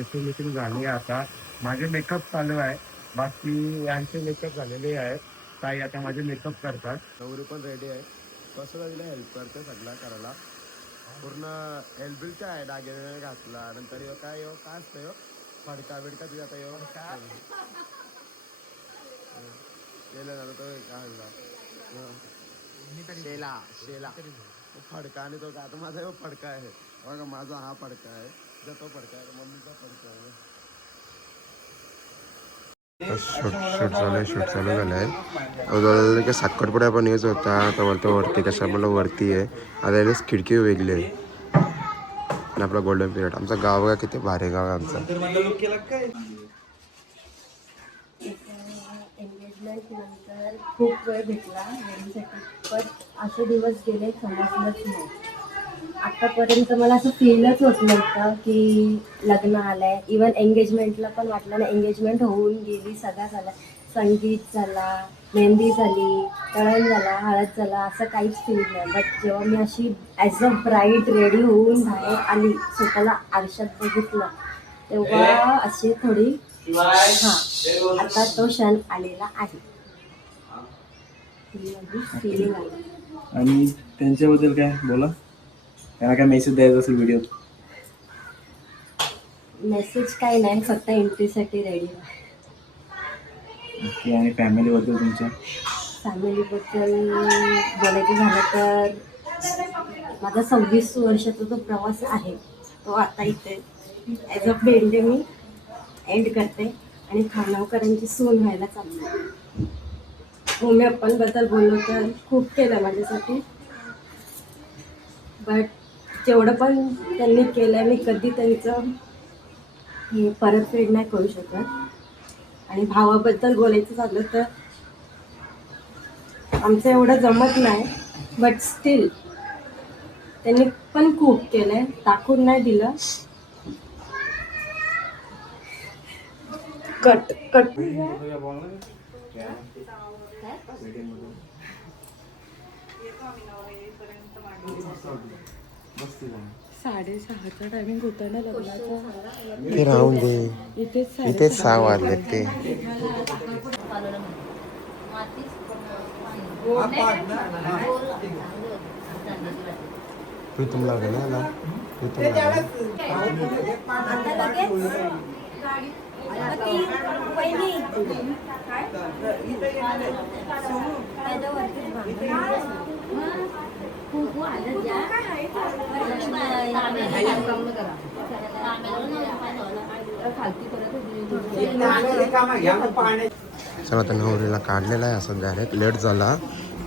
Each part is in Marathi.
ड्रेसिंग मिटिंग झाली आहे आता. माझे मेकअप चालू आहे. बाकी यांचे मेकअप झालेले आहेत. ताई आता माझे मेकअप करतात. नवरी पण रेडी आहे. कसं तिला हेल्प करते सगळा करायला. पूर्ण एलबिलचा आहे, दागिने घातला नंतर काय असतं फडका बिडका तुझ्या आता केलं ना तो शेला शेला फडका आणि तो का आता माझा फडका आहे बघा. माझा हा फडका आहे, तो फडका आहे, मम्मीचा फडका आहे. शूट चालू झालंय की साखरपुड्या पण यूज होता तर वरती कशा मला वरती आहे. आता खिडकी वेगळी आहे आणि आपला गोल्डन पिरियड. आमचा गाव का किती भारी गाव आहे आमचा. एंगेजमेंट नंतर खूप वेळ भेटला वेडिंगसाठी, पण असे दिवस गेले समजलंच नाही. आतापर्यंत मला असं फीलच होत नव्हतं की लग्न आलंय. इवन एंगेजमेंटला पण वाटलं ना, एंगेजमेंट होऊन गेली, सगळा झाला, संगीत झाला, मेहंदी झाली, तळण झाला, हळद झाला, असं काहीच फील नाही. बट जेव्हा मी अशी ॲज अ ब्राईड रेडी होऊन बाहेर आली, स्वतःला आरशात बघितलं, तेव्हा अशी थोडी आता तो क्षण आलेला आहे, ही माझी फिलिंग आहे. आणि त्यांच्याबद्दल काय बोला, त्यांना काय मेसेज द्यायचा असेल व्हिडिओत? मेसेज काही नाही, फक्त एंट्रीसाठी रेडी आहे. ओके. आणि फॅमिलीबद्दल तुमच्या? फॅमिलीबद्दल बोलायचं झालं तर माझा 26 वर्षाचा जो प्रवास आहे तो आता इथे as a friend me and करते आणि खानावकरांची सून व्हायला चालली आहे. मम्मी पप्पांबद्दल बोललो तर खूप केलं माझ्यासाठी, बट जेवढं पण त्यांनी केलं मी कधी त्यांचं हे परतफेड नाही करू शकत. आणि भावाबद्दल बोलायचं झालं तर आमचं एवढं जमत नाही, बट स्टील त्यांनी पण खूप केलं आहे, टाकून नाही दिलं. कट कट 6:30चा टायमिंग होता ना लग्नाचा. ते राहून दे, इथेच 6 वाजले ते. प्रीतम लागेल ना, प्रीतम लागेल. चला आता नवरीला काढलेला आहे असं डायरेक्ट. लेट झाला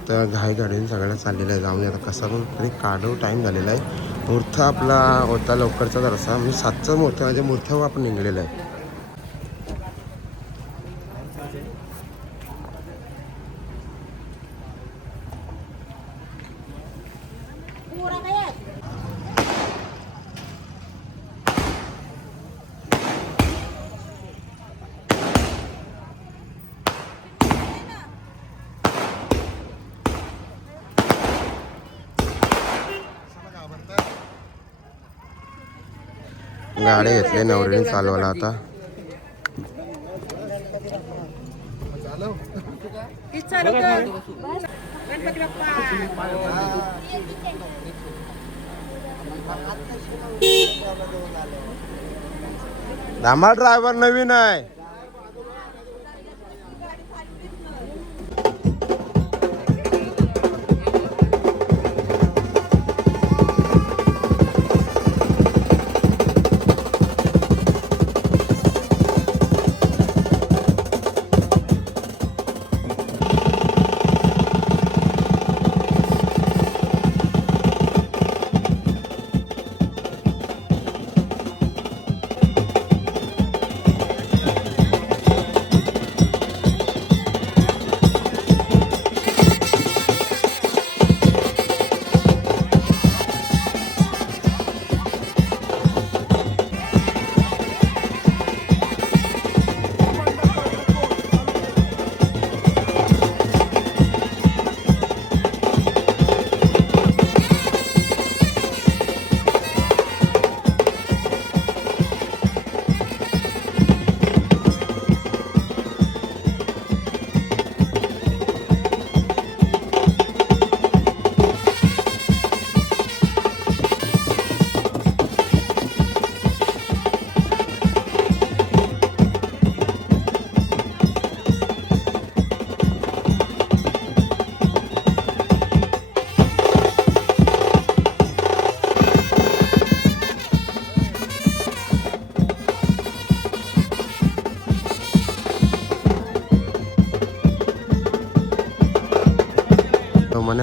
तर घाई गाडीने सगळ्यांना चाललेलं आहे. जाऊन आता कसा पण तरी काढू, टाईम झालेला आहे. मुहूर्त आपला होता लवकरचा जरासा, म्हणजे 7चा मुहूर्त, म्हणजे मुहूर्तावर आपण निघलेलं आहे. गाडी घेतली नवरीने चालवायला आता. धामा ड्रायव्हर नवीन आहे.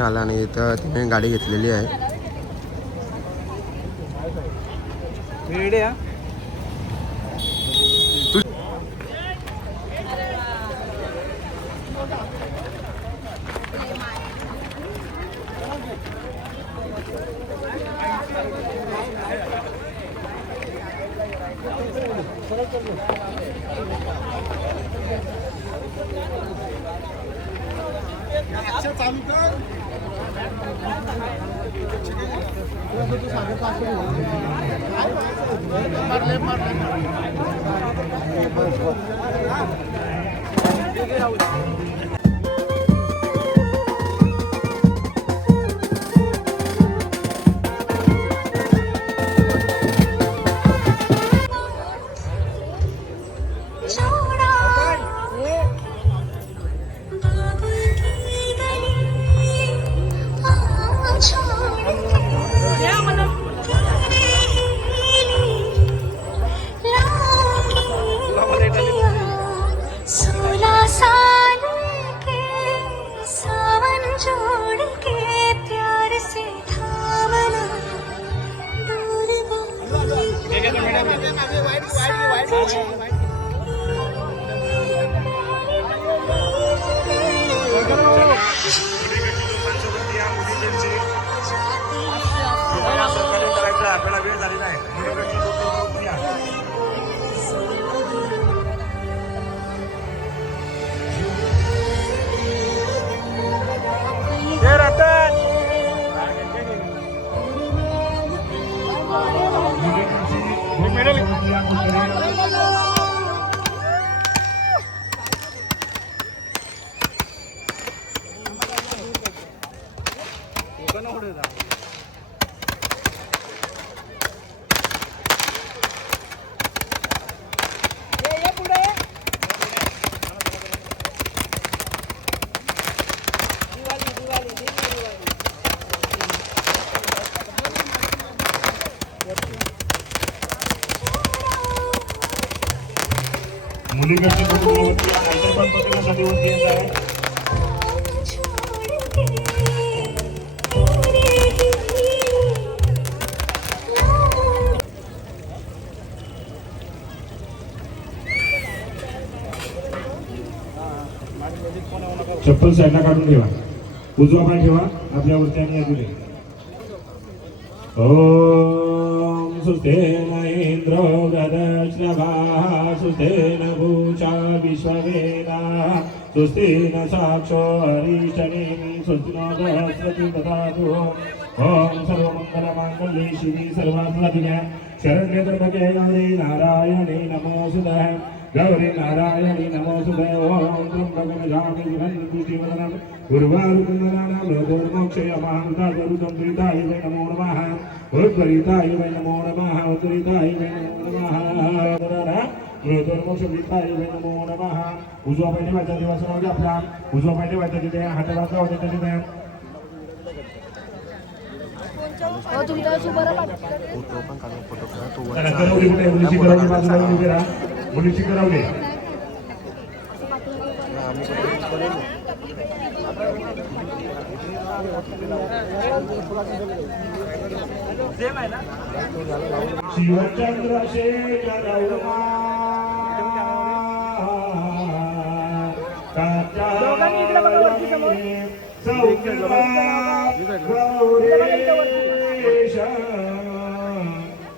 नाही आला आणि इथं तिने गाडी घेतलेली आहे. मुलीकडची कुटुंबवरती आयकर पण पकडण्यासाठी वरती येत आहे. चप्पल साईडला काढून ठेवा. उजवा पाय ठेवा आपल्यावरती आणि अजून ओम सुस्तेन इंद्र वृधश्रवाः सुस्तेन भूषा विश्ववेदाः सुस्तेन साक्षो हरिशनिं सुस्तिनो बृहस्पतिः ददातु. ओम सर्वमंगलमांगल्ये शिवे सर्वार्थसाधिके शरण्ये त्र्यंबके गौरी नारायणे नमोस्तुते. गौरी नारायणी नमोस्तुते. ओम त्र्यंबकं यजामहे सुगन्धिं पुष्टिवर्धनम् उर्वारुकन्दनानां लोकोन्मोक्षयमाहृतागरुतं दुरिताय वै नमो नमः. उद्वरिताय वै नमो नमः. उद्वरिताय वै नमो नमः. मृत्युर्मोक्षविताय वै नमो नमः. उजवा पाय ठेवायचा देवासमोर आपला. उजवा पाय ठेवायचा तिथे हाताला लावायचा तिथे. चला करवली कुठे आहे? मुलीची करवली बाजूला उभी राहा. मुलीची करवली शिवचंद्रशेखर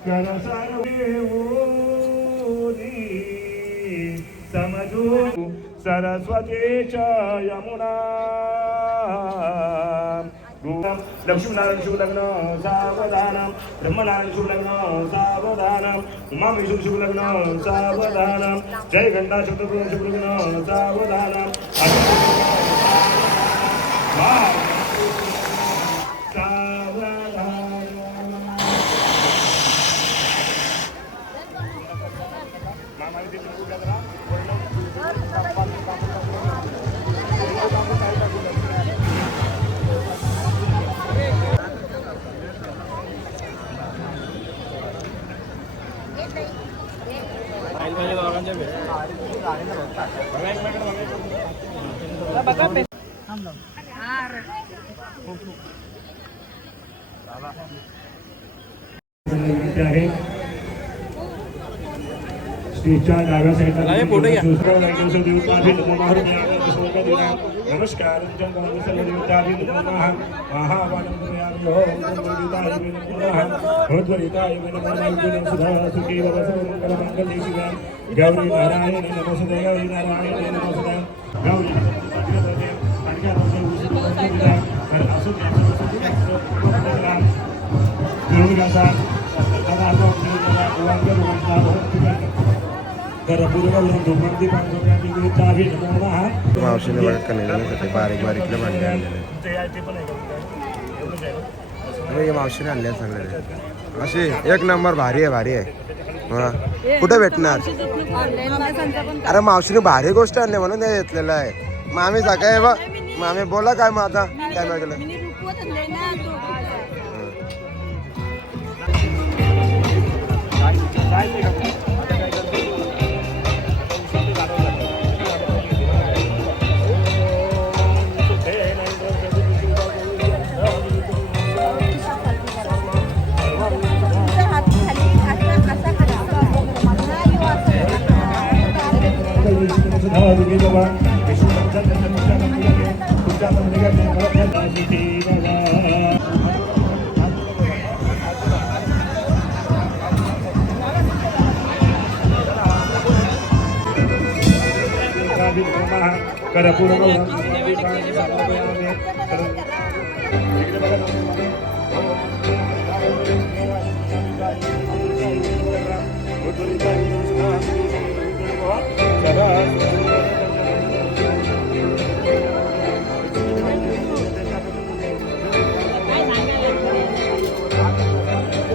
कर सर्वे समजू सरस्वती च यमुना. लक्ष्मीनारायण शुभलग्न सावधानम. ब्रह्मनारायण शुभलग्न सावधानम. उमाविष्णु शुभलग्न सावधानम. जय घंटा शुभलग्न सावधानम. आहे स्टेजच्या डाव्या साईडला नमस्कार गौरी नारायण नमस्ते गौरी नारायण नमस्ते गौरी मावशीने बघा कन्यासाठी बारीक बारीकले भांडे आणलेले मावशीने आणले चांगले अशी एक नंबर भारी आहे हा कुठे भेटणार अरे मावशीने भारी गोष्ट आणली म्हणून ते घेतलेलं आहे मग आम्ही सकाळी बघ मग आम्ही बोला काय मग आता काय गेलं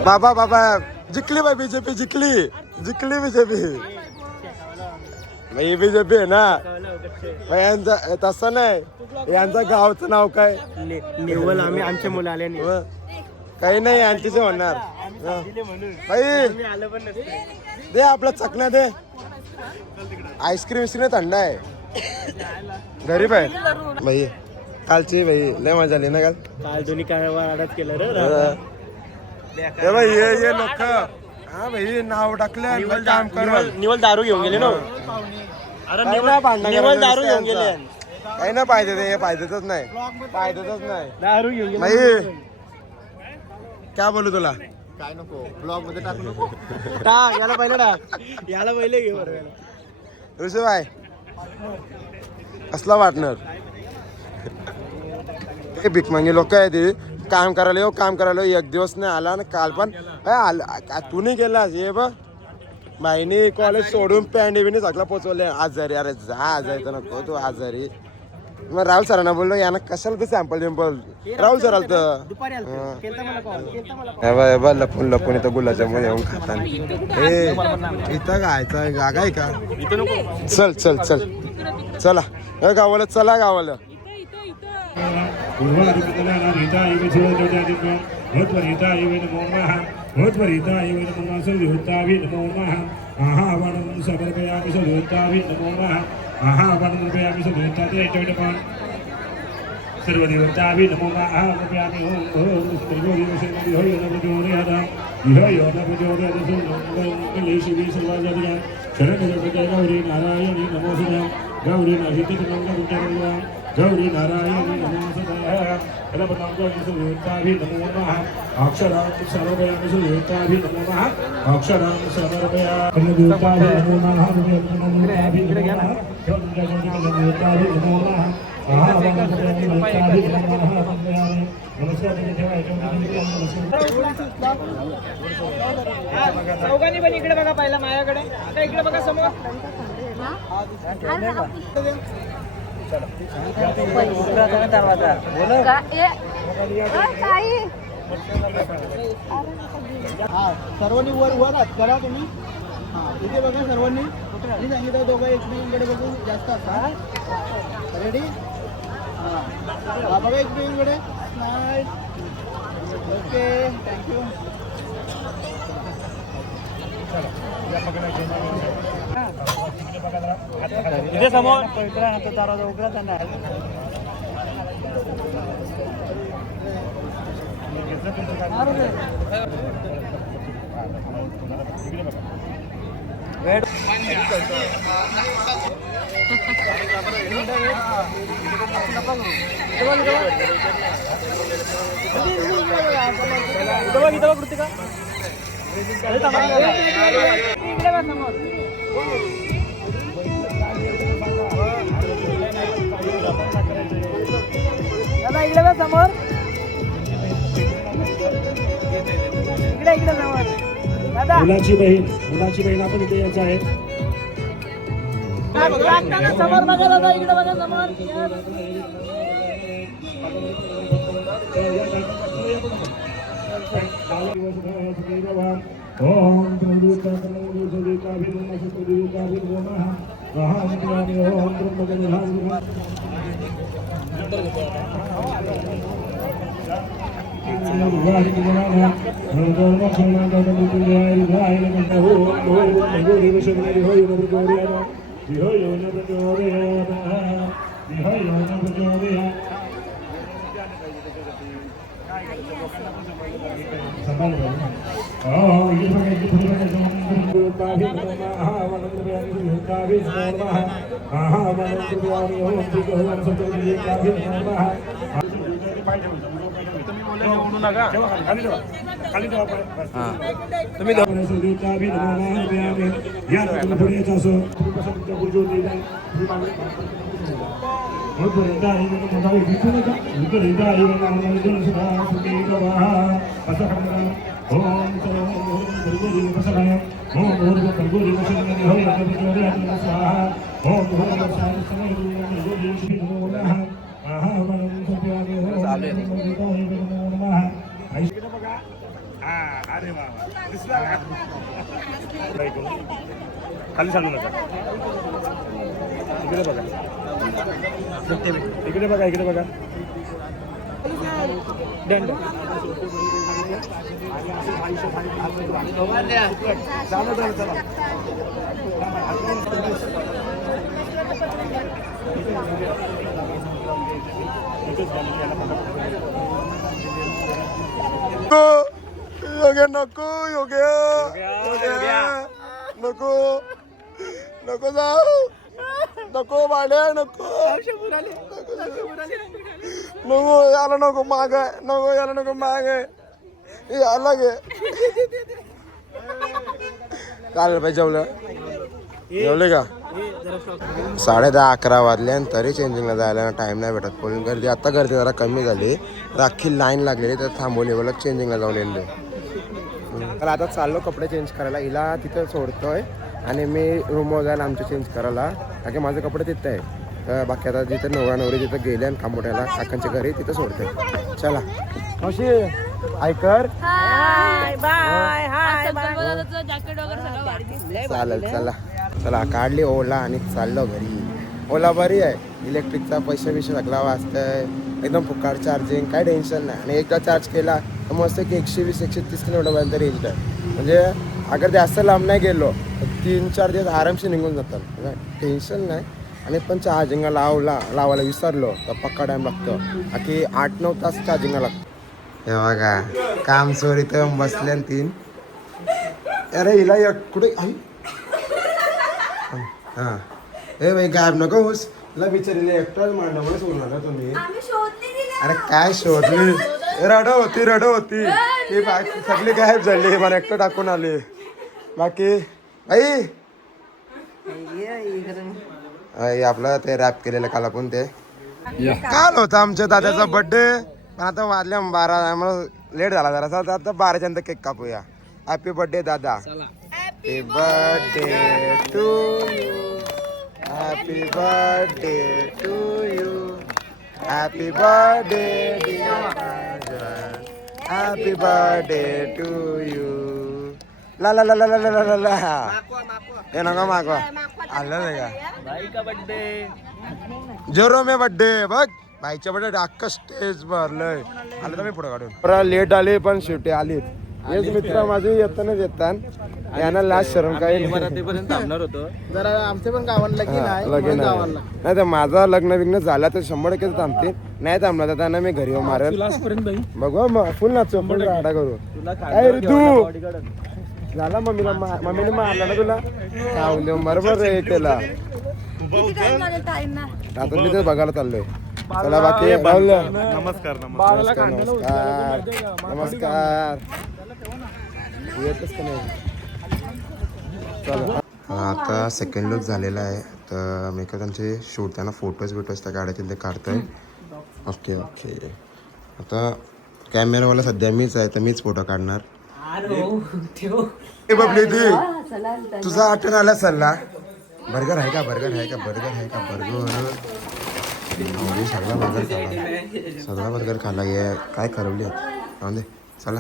बाबा बाबा जिंकली बाई बीजेपी जिंकली बीजेपी बीजेपी आहे ना यांचा तसं नाही यांचं गावचं नाव काय निव्वळ आम्ही आमच्या मुलं आले काही नाही यांचे होणार बाई दे आपला चकना दे आईस्क्रीम थंड आहे गरीब आहे भाई कालची भाई लय मजा आली ना काल दोन्ही काय आडाच केलं रे ए भाई ये लोक हा भाई नाव टाकले काम कर निवल दारू घेऊन गेले ना निवल दारू घेऊन गेले काही ना पाहिजे ते पाहिजेच नाही दारू घेऊन गेले भाई काय बोलू तुला काय नको ब्लॉग मध्ये टाक याला पहिले घे ऋषी भाई कसला वाटणार हे भिकमांगी लोक आहे ते काम करायला एक दिवस नाही आला आणि काल पण तू नाही गेलास ये बघ बाईनी कॉलेज सोडून पॅन्ट बिनी सगळं पोचवले आजारी अरे जा आजारी तर नको तू आजारी मग राहुल सरांना बोललो यांना कशाला ते सॅम्पल बिम्पल राहुल सर आलं तर लपून इथं गुलाबजामुन येऊन खाताना हे इथं गायचं जागा आहे का चला गावाला सर्व देवताभि नमो महामप्यामि ओम गौरी नारायणी नमोस्तुते गौरी गौरी नारायणी नमोस्तुते देवताभि नमो नमः अक्षरां सर्वयामि देवताभि नमो नमः अक्षरां सर्वयामि देवताभि नमो नमः देवताभि नमो नमः चौघांनी पण इकडे बघा पहिला माझ्याकडे आता इकडे बघा समोर सर्वांनी वर करा तुम्ही इथे बघा सर्वांनी मी सांगितलं दोघं एकमेकांकडे बघून जास्त असतात रेडी बघा एकमेकांकडे ओके थँक्यू इथे समोर पवित्र तारा उघडा दादा इकडे बघ समोर. इकडे इकडे समोर दादा. मुलाची बहीण आपण इथे यायचं आहे. लागताना समोर बघा दादा. इकडे बघा समोर. ओम प्रभुता अरे वा दिसला का? खाली सांगू नका. इकडे बघा, इकडे बघा, इकडे बघा. योग्य नको, योग्य नको, नको जाऊ, नको भाड्या, नको नको याला, नको माग, नको याला, नको माग याला गे. चालेल पाहिजे. जेवले का? 10:30-11 वाजले आणि तरी चेंजिंगला जायला टाइम नाही भेटत. पोलिंग गर्दी आता गर्दी जरा कमी झाली. राखी लाईन लागलेली तर थांबवली. बोला चेंजिंगला जाऊन येईल. तर आता चाललो कपडे चेंज करायला. हिला तिथं सोडतोय आणि मी रूमवर जायला आमचे चेंज करायला. कारण की माझे कपडे तिथं आहे. तर बाकी आता जिथं नवरा नवरी तिथं गेले आणि खांबोट्याला काकांच्या घरी तिथं सोडतोय. चला कशी ऐकर. चालेल चला चला. काढली ओला आणि चाललो घरी. ओला बरी आहे. इलेक्ट्रिकचा पैसे सगळा वाचतंय. एकदम फुकाट चार्जिंग, काय टेन्शन नाही. आणि एकदा चार्ज केला तर मस्त की 120-130 किलोमीटरपर्यंत रेंज आहे. म्हणजे अगर जास्त लांब नाही गेलो तर 3-4 दिवस आरामशी निघून जातात. टेन्शन नाही. आणि पण चार्जिंगला लावायला विसरलो तर पक्का टाईम लागतो. बाकी 8-9 तास चार्जिंगला लागतो. हे बघा काम चोर इथं बसले 3. अरे हिला कुठे आई. हां हे बाई गायब नको होस. हिला बिचारीला एकटाच मांडल्यामुळे सोडणार ना तुम्ही. अरे काय शोधली. रड होती ती बाकी सगळी गायब झाली. मला एकटं टाकून आली. बाकी आई आपलं ते रॅप केलेलं काल आपण ते काल होतं आमच्या दादाचा बर्थडे. पण आता वाजल्या 12. मला लेट झाला जरा. आता 12च्या नंतर केक कापूया. हॅपी बर्थडे दादा. Happy birthday to you. Happy birthday to you. Happy birthday dear. Happy birthday to you. ला ला ला ला ला ला ला. हे नका मागवा. आलं नाही का जोरो मे बर्थडे. बघ बाईच्या बर्थडे अख्खा स्टेज भरलंय. आलं तर मी पुढे काढून. लेट आले पण शेवटी आलीत. हेच मित्र माझे येतानाच येतात. यांना लास्ट शरम काही नाही. इमारतीपर्यंत थांबणार होतो. जरा आमचे पण गावाला लगीन आहे लगीन म्हणून आहे. गावाला. नाही तर माझा लग्न बिग्न झाला तर 100% थांबते. नाही थांबला तर त्यांना मी घरी येऊन मारेल. बघू मग फुल नाचू फुल राडा करू. काय रे तू झाला मम्मीने मारला ना तुला खाऊन देऊ बरोबर हे केला. आता मी ते बघायला चाललोय. चला बाकी राहुल नमस्कार नमस्कार नमस्कार येतच का नाही. चला आता सेकंड लुक झालेला आहे. तर मी का त्यांचे शूट त्यांना फोटोज त्या गाड्यातील ते काढतोय. ओके ओके आता कॅमेरावाला सध्या मीच आहे तर मीच फोटो काढणार. ए बबली दी तुझा आठवण आला सल्ला. बर्गर आहे का बर्गर आहे का बर्गर आहे का बर्गर सगळा बर्गर खाल्ला ये काय करवली राहून दे. चला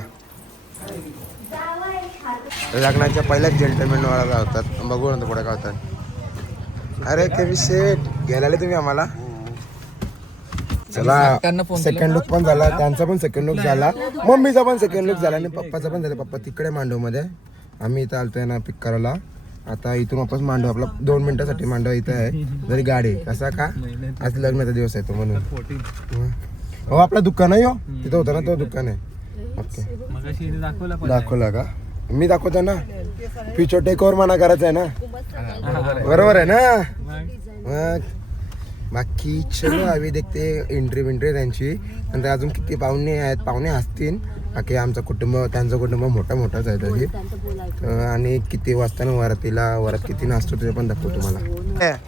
लग्नाच्या पहिल्याच जेंटलमेन वाला होतात. बघू नंतर पुढे काय होतात. अरे के शेट घ्यायला तुम्ही आम्हाला. चला सेकंड लुक पण झाला त्यांचा पण सेकंड लुक झाला मम्मीचा पण सेकंड लुक झाला आणि पप्पाचा पण झाला. पप्पा तिकडे मांडवमध्ये आम्ही इथं आलतोय ना पिक करायला. आता इथून वापस मांडव आपला 2 मिनिटासाठी मांडव इथं आहे. जरी गाडी कसा का आज लग्नाचा दिवस आहे तो म्हणून. हो आपला दुकान आहे हो तिथं होतं ना तो दुकान आहे. ओके दाखवला का मी दाखवतो ना. फ्युचर टेक ओव्हर मना करायचं आहे ना बरोबर आहे ना. मग बाकी चलो आम्ही देखते एंट्री विंट्री त्यांची. नंतर अजून किती पाहुणे आहेत पाहुणे असतील. बाकी आमचं कुटुंब त्यांचं कुटुंब मोठाच आहे तशी. आणि किती वाजता वरात किती नाचतो ते पण दाखवतो तुम्हाला.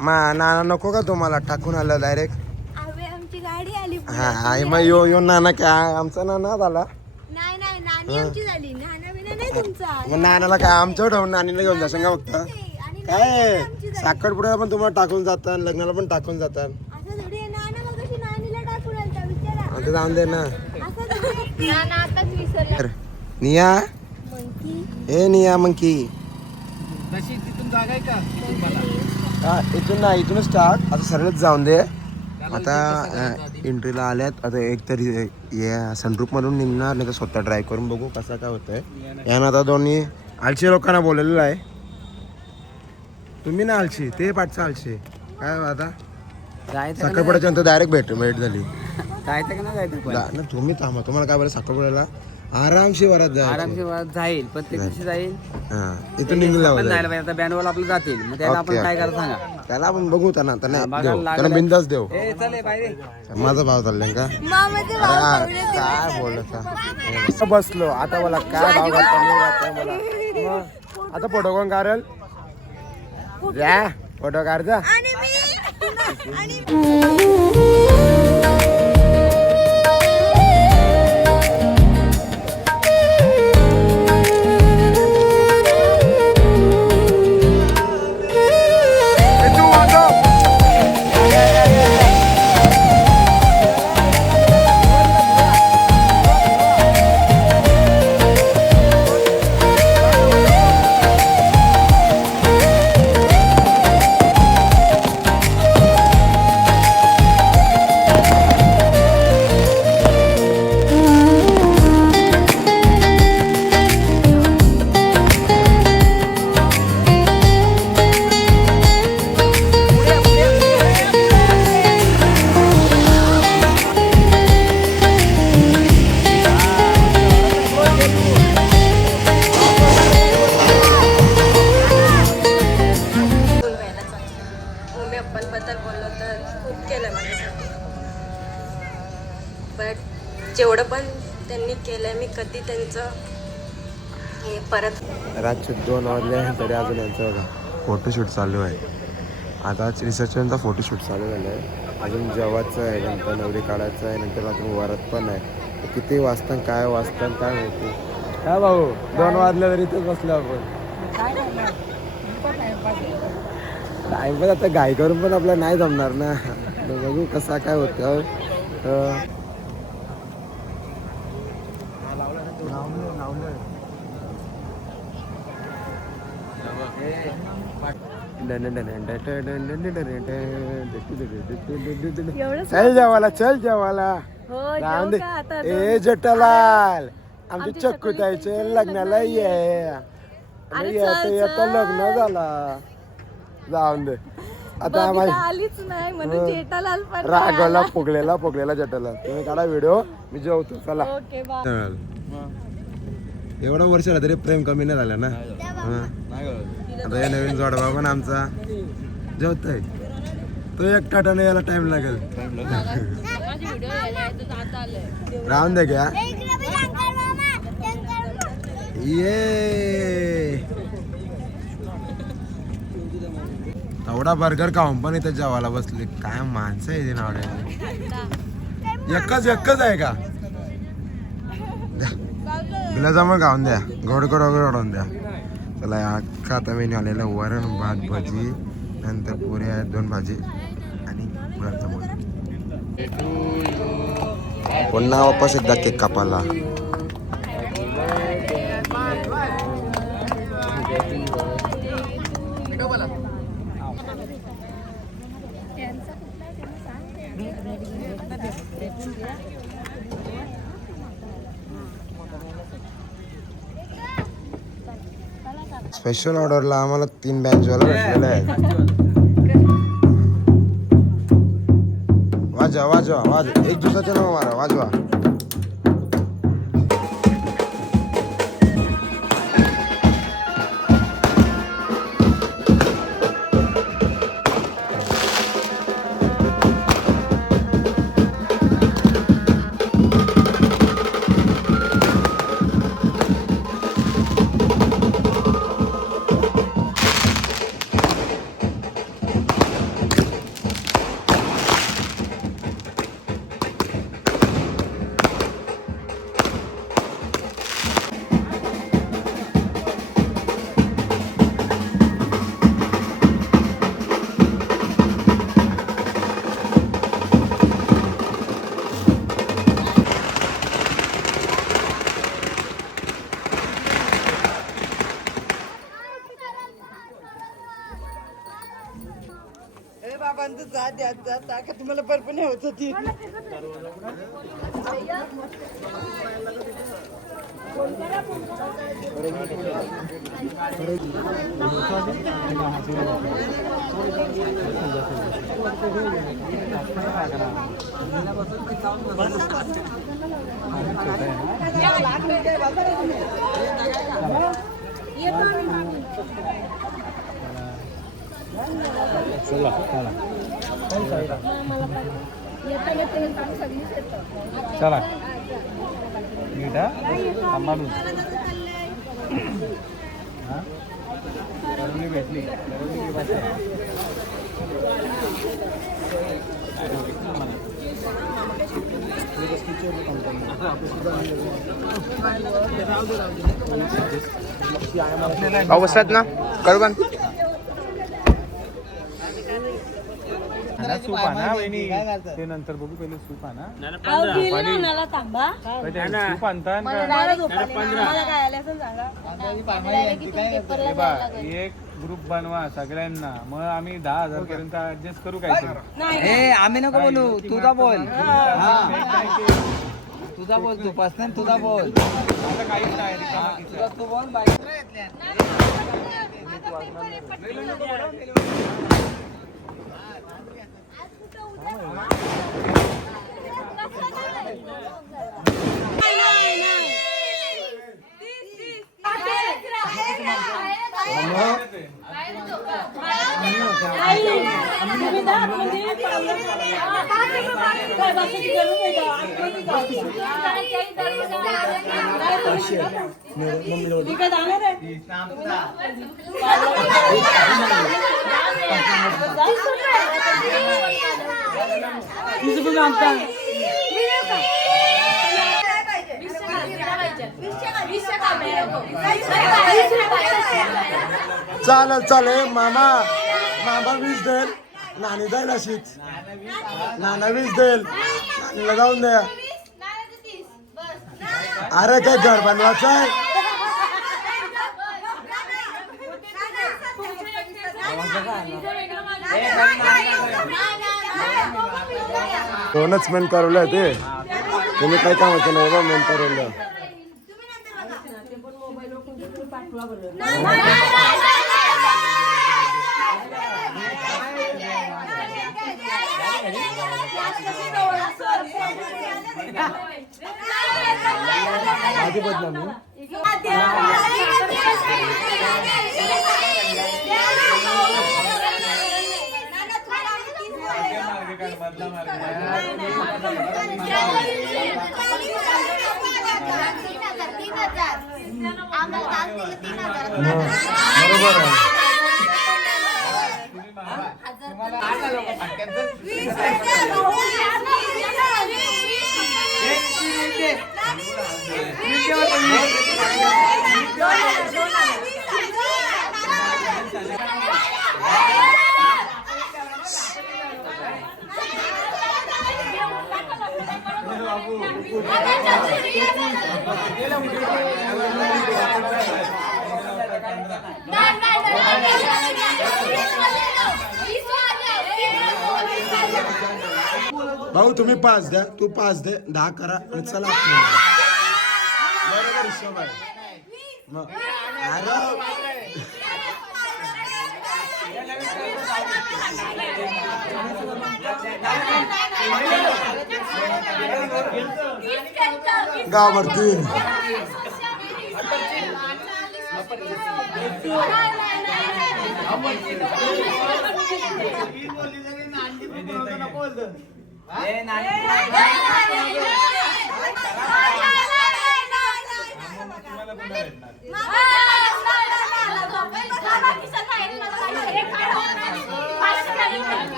नाना नको का तुम्हाला टाकून आलं डायरेक्ट. आमची गाडी आली. हा मग यो नाना काय आमचा नाना झाला. नाही नाही नानी आमची झाली. नाना बिना नाही तुमचा. मग नानाला काय आमच्यावर ठेवून नानीला घेऊन जा सांगा फक्त. काय साखरपुड्याला पण तुम्हाला टाकून जातात लग्नाला पण टाकून जातात. असं थोडी आहे. नाना मग कशी नानीला टाकून आलता विचारा. आता जाऊन दे ना. नाना आताच विसरला. निया मंकी ए निया मंकी तशी तिथून जागा आहे का हा इथून नाही इथूनच टाक. आता सरळच जाऊन दे. आता एंट्रीला आल्यात. आता एक तरी सनरूफ मधून निघणार नाही तर स्वतः ड्राईव्ह करून बघू कसं काय होतंय. यानं आता दोन्ही आळशी लोकांना बोललेलं आहे. तुम्ही ना आळशी ते पाठचं आळशी काय आता साखरपुड्याच्या नंतर डायरेक्ट भेट झाली. जायचं का नाही जायचं ना तुम्ही थांबा तुम्हाला काय बरं साखरपुड्याला आरामशी वरात जायचं. आरामशीर जाईल पण ते कशी जाईल हा इथून निघून पण जायला पाहिजे. आता बँडवाला आपलं जातील मग त्याला आपण काय करायचं सांगा. त्याला आपण बघू त्यांना बघायला देऊ लागलं. त्याला बिंदास देऊ. ए चले बाहेर माझा भाव चाललाय का मामाचे अरे काय बोलत बसलो आता मला काय भाव घालता मला. मग आता फोटो कोण काढेल जा फोटो काढ जा. आणि मी पप्पांबद्दल बोललो तर खूप केलं माझ्यासाठी. बट जेवढं पण त्यांनी केलंय मी कधी त्यांचं हे परत. रातचे 2 वाजले तरी अजून यांचं बघा फोटोशूट चालू आहे. आता रिसेप्शनचा फोटोशूट चालू झालं आहे. अजून जेवायचं आहे नंतर नवरी काढायचं आहे नंतर अजून वरात पण आहे. किती वाजता काय होते काय भाऊ 2 वाजल्या तरी इथेच बसलो आपण. टाइमपास आता घाई करून पण आपल्याला नाही जमणार ना. बघू कसा काय होतं. चल जेवाला राहून दे. ए जटालाल आमच्या चक्कूताईचे लग्नाला ये. अरे आता लग्न झाला जाऊन दे आता आलीच नाही म्हणून जेठालाल पण रागवला फुगलेला जटाला तुम्ही काढा व्हिडिओ मी जेवतो चला ओके बाय. एवढं वर्ष झालं तरी प्रेम कमी नाही झालं ना आता हे नवीन जोडबा पण आमचा जेवतोय तो एक टाटाने यायला टाइम लागेल राहून दे घ्या ये एवढा बर्गर खाऊन पण इथे जेवायला बसले काय माणसं आहे नावड्या एकच आहे का गुलाबजामुन खाऊन द्या गोडगोड वगैरे ओढून द्या चला अख्खा आता मेन्यू आलेला वरण भात भजी नंतर पुऱ्या आहेत 2 भाजी आणि गुलाबजामुन पुन्हा वापस एकदा केक कापाला स्पेशल ऑर्डरला आम्हाला 3 बँचवाला भेटलेलं आहे वाजवा एक दिवसाचं नाव मारा वाजवा तुम्हाला बर्फ नाही होत होती चला सांभाळून भेटली अवस्थात ना करू का सूप आणा वहिनी ते नंतर बघू पहिले सूप आणा सूप आणता एक ग्रुप बनवा सगळ्यांना मग आम्ही 10,000 पर्यंत ऍडजस्ट करू काय आम्ही नको बोलू तुझा बोल तू पर्सनल तुझा बोल काहीच नाही तू बोल चालेल मामा 20 देईल नानी जाईल अशीच नाना 20 देईल नानीला जाऊन द्या अरे काय घर बनवायचं आहे दोनच मेन करवलं ते तुम्ही काय कामाचं नाही बा मेन करवलं ते पण मोबाईलवर कोणतं तरी पाठवा बरं. आधी बदला बरोबर आहे. भाऊ तुम्ही 5 द्या, तू 5 दे, 10 करा आणि चला बरोबर हिशोब आहे मग. गावर 3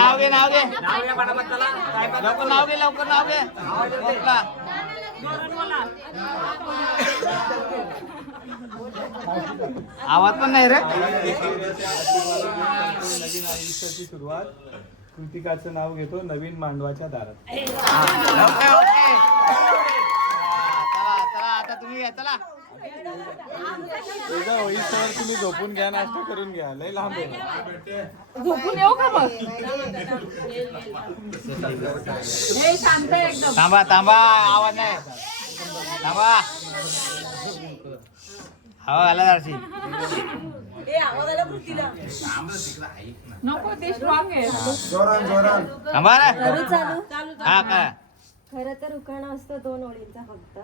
नाव घे लवकर नाव घे. आवाज पण नाही रे. नवीन आयुष्याची सुरुवात कृतिकाचं नाव घेतो नवीन मांडवाच्या दारात. चला आता तुम्ही घ्या चला. होईस्तवर तुम्ही झोपून घ्या, नाश्ता करून घ्या, लय लांब आहे. झोपून येऊ का मग? थांबा आवाज नाही. थांबा हवा आला जराशी. नको ते स्ट्रॉंग आहे. थांबा रे. चालू हा काय खरं तर उखाणा असतो 2 ओळींचा फक्त.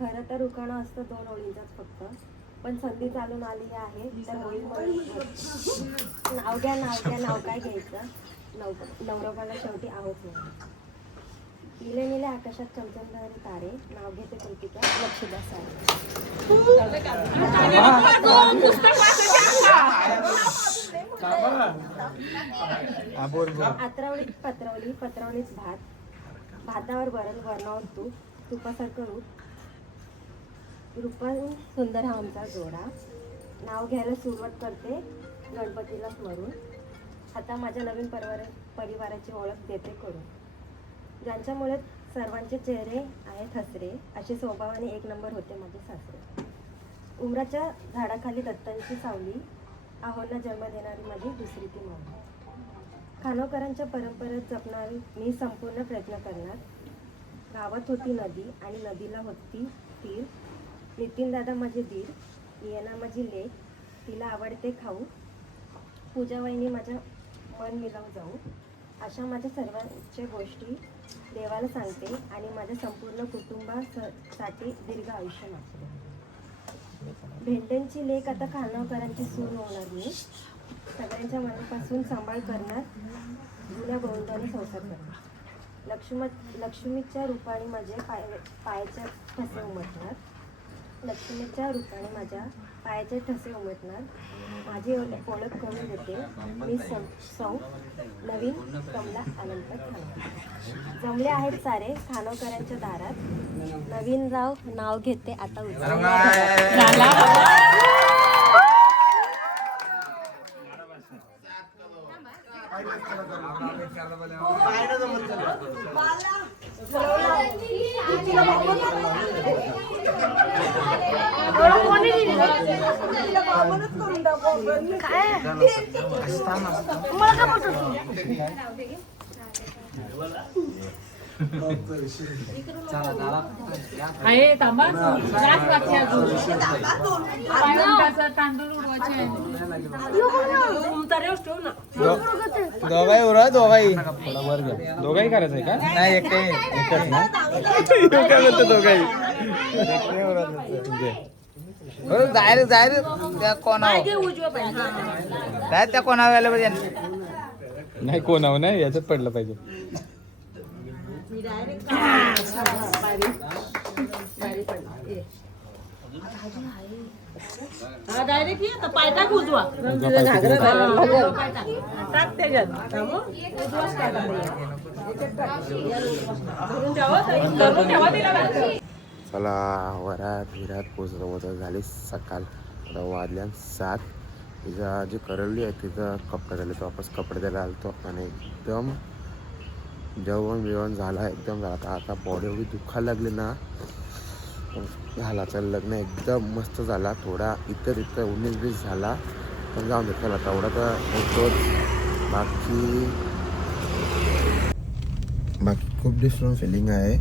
खरं तर उखाणा असतो 2 ओळींचाच फक्त. पण संधी चालून आली आहे तर होईल म्हणून. नाव घ्या नाव काय घ्यायचं. नवरोबाला शेवटी आहोत नाही. निले निले आकाशात चमचमणारे तारे. नाव घेते कृतिका लक्ष द्या सारे. आत्रवलीत पत्रवली पत्रवलीत भात. भातावर वरण वरणावर तूप. तुपासारखं रूपाहून सुंदर हा आमचा जोडा. नाव घ्यायला सुरुवात करते गणपतीला स्मरून. आता माझ्या नवीन परिवाराची ओळख देते करून. ज्यांच्यामुळे सर्वांचे चेहरे आहेत हसरे. असे स्वभावाने 1 नंबर होते माझे सासरे. उमराच्या झाडाखाली दत्तांची सावली. आहोंना जन्म देणारी माझी दुसरी ती मावली. खानोकरांच्या परंपरेत जपणारी मी संपूर्ण प्रयत्न करणार. गावात होती नदी आणि नदीला होती तीर. नितीन दादा माझे दीर. येना माझी लेक. तिला आवडते खाऊ. पूजा वहिनी माझ्या मन मिलाव जाऊ. अशा माझ्या सर्वांच्या गोष्टी देवाला सांगते आणि माझ्या संपूर्ण कुटुंबासाठी दीर्घ आयुष्य मागते. भेंड्यांची लेक आता खानोकरांची सून होणार मी. सगळ्यांच्या मनापासून सांभाळ करणार. जुन्या बहुंदाने संसार करणार. लक्ष्मीच्या रूपाने माझे पायाच्या ठसे उमटणार. लक्ष्मीच्या रूपाने माझ्या पायाचे ठसे उमटणार. माझी ओळख करून देते मी सौ नवीन कमला अनंत खानोकर. जमले आहेत सारे खानोकरांच्या दारात. नवीन राव नाव घेते आता उद्या. आहे थांबा जास्त बाकी आहे अजून. पाण्याचा तांदूळ उडवायचे दोघाही उरा दोघाही दोघाही करायचंय का नाही एकटे एकच ना काय म्हणतो दोघाही डायरेक्ट त्या कोणावर डायरेक्ट त्या कोणावर आलं पाहिजे. नाही कोणावं नाही याच्यात पडलं पाहिजे. डायरेक्ट ये पाय टाक उजवा टाक त्याच्यात धरून ठेवा तिला. चला वरात विरात पोचत झाली सकाळ. आता वाजल्या 7. तिचा जी करवली आहे तिथं कपडे झाले तो वापस कपडे द्यायला आलतो आणि एकदम जेवण बिवण झाला एकदम झाला. आता बॉडी एवढी दुखायला लागली ना झाला. चल लग्न एकदम मस्त झाला. थोडा इतर 19-20 झाला पण जाऊन दे चला तेवढा तर होतोच. बाकी खूप डिफरंट फिलिंग आहे.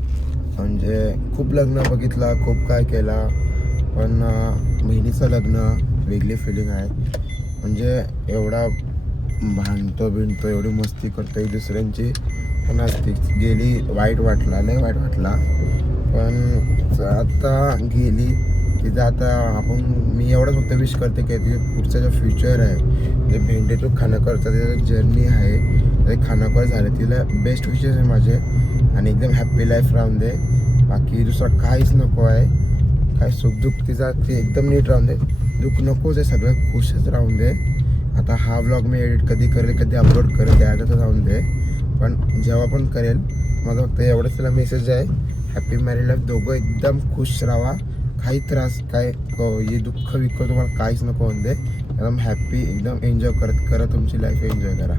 म्हणजे खूप लग्न बघितला खूप काय केला पण बहिणीचं लग्न वेगळी फिलिंग आहे. म्हणजे एवढा भांडतो बिणतो एवढी मस्ती करतो एक दुसऱ्यांची पण आज ती गेली वाईट वाटला लय वाईट वाटला. पण आता गेली तिथं आता आपण मी एवढंच फक्त विश करते की तिथे पुढचं जे फ्युचर आहे जे भेंडे टू खानावरचं तिचं जर्नी आहे ते खानावर झालं तिला बेस्ट विशेस आहे माझे आणि एकदम हॅप्पी लाईफ राहून दे. बाकी दुसरं काहीच नको आहे. काही सुखदुःख तिचा ते एकदम नीट राहून दे. दुःख नकोच आहे सगळं खुशच राहून दे. आता हा व्लॉग मी एडिट कधी करेल कधी अपलोड करेल त्यातच राहून दे पण जेव्हा पण करेल माझं फक्त एवढंच तिला मेसेज आहे हॅपी मॅरिड लाईफ. दोघं एकदम खुश राहा. काही त्रास काय हे दुःख विक्क तुम्हाला काहीच नको होऊन दे. एकदम हॅप्पी एकदम एन्जॉय करत तुमची लाईफ एन्जॉय करा.